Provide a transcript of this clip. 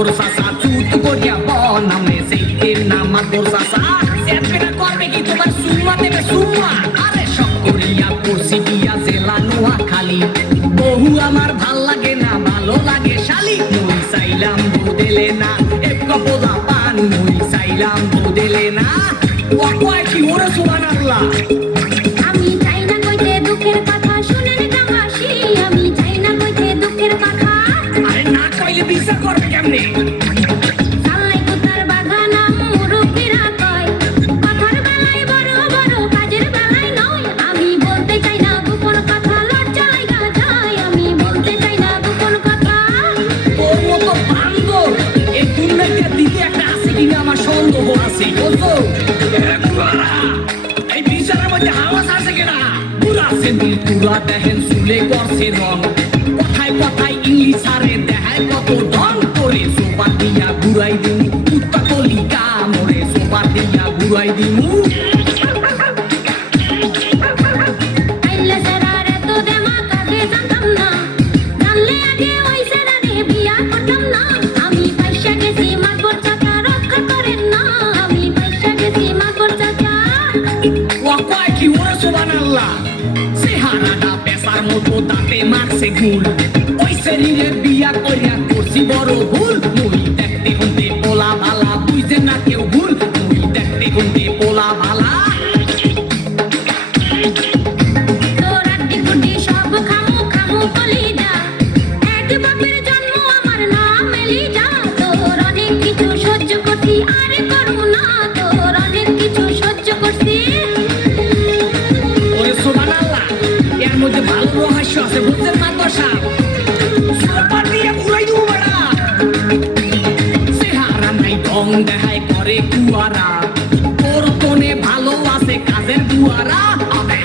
মাতর চাচা চুত করিয়া বনামে সেইটের নাম মাতর চাচা সেটকেটা করবে কি তোমার সুম্মা দেবে সুম্মা আরে শখ করিয়া পড়ছি গিয়া জেলা নোয়াখালী বহু আমার ভাল লাগে না ভালো লাগে শালি মুই চাইলাম বদলে না এক কপদা পান মুই চাইলাম বদলে না ও কয় কি ওরে সুবহানাল্লাহ আমি চাই না কইতে দুঃখের কথা শুনেন জামাসি আমি চাই না কইতে দুঃখের কথা আরে না কইলে বিচার করবে কেমনে চালাই কুতার বাগানা মুরব্বিরা কয় কথার বেলায় বড় বড় কাজের বেলায় নয় আমি বলতে চাই না গোপন কথা লজ্জা লাগা যায় আমি বলতে চাই না গোপন কথা তোর মতো বান্দর এই দুনিয়াতে দিতে একটা আছে কিনা আমার সন্দেহ আছে বুঝছো এই বিচারের মধ্যে হাওয়া আছে কিনা পুরা সেদিন তুলা দেখেন চুলে করছে রং কথায় কথায় ইংলিশ আরে দেখায় কত ঢং করে সোপা দিয়া ঘুরাই দিমু কুত্তা কলি কামড়ে সোপা দিয়া ঘুরাই দিমু আইলে সেরারে তো দেমা কাকে জানতাম না জানলে আগে ওই সেরারে বিয়া করতাম না আমি পয়সা গেছি মাগর চাচা রক্ষা করেন না আমি পয়সা গেছি মাগর চাচা ও কয় কি ওরে সুবহানাল্লাহ চেহারাটা পেশার মতো দাঁতে মারছে গুল ওই শরীরে বিয়া করিয়া করছি বড় ভুল মুই দেখতে গুনতে পোলা ভালা বুঝে না কেউ ভুল মুই দেখতে গুনতে পোলা ভালা তোর আড্ডি গুড্ডি সব খামু খামু কলিজা এক বাপের জন্ম আমার নাম এলিজা তোর অনেক কিছু সহ্য করছি আরে করবো না তোর অনেক কিছু সহ্য করছি ওরে সুবহানাল্লাহ এর মধ্যে ভালো রহস্য আছে বুঝছেন মাতর সাহেব সুপার দিয়ে ঘুরাই দেবো বেড়া চেহারা নাই ঢং দেখায় করে কুয়ারা তোর কোনে ভালো আছে কাজের দুয়ারা আবে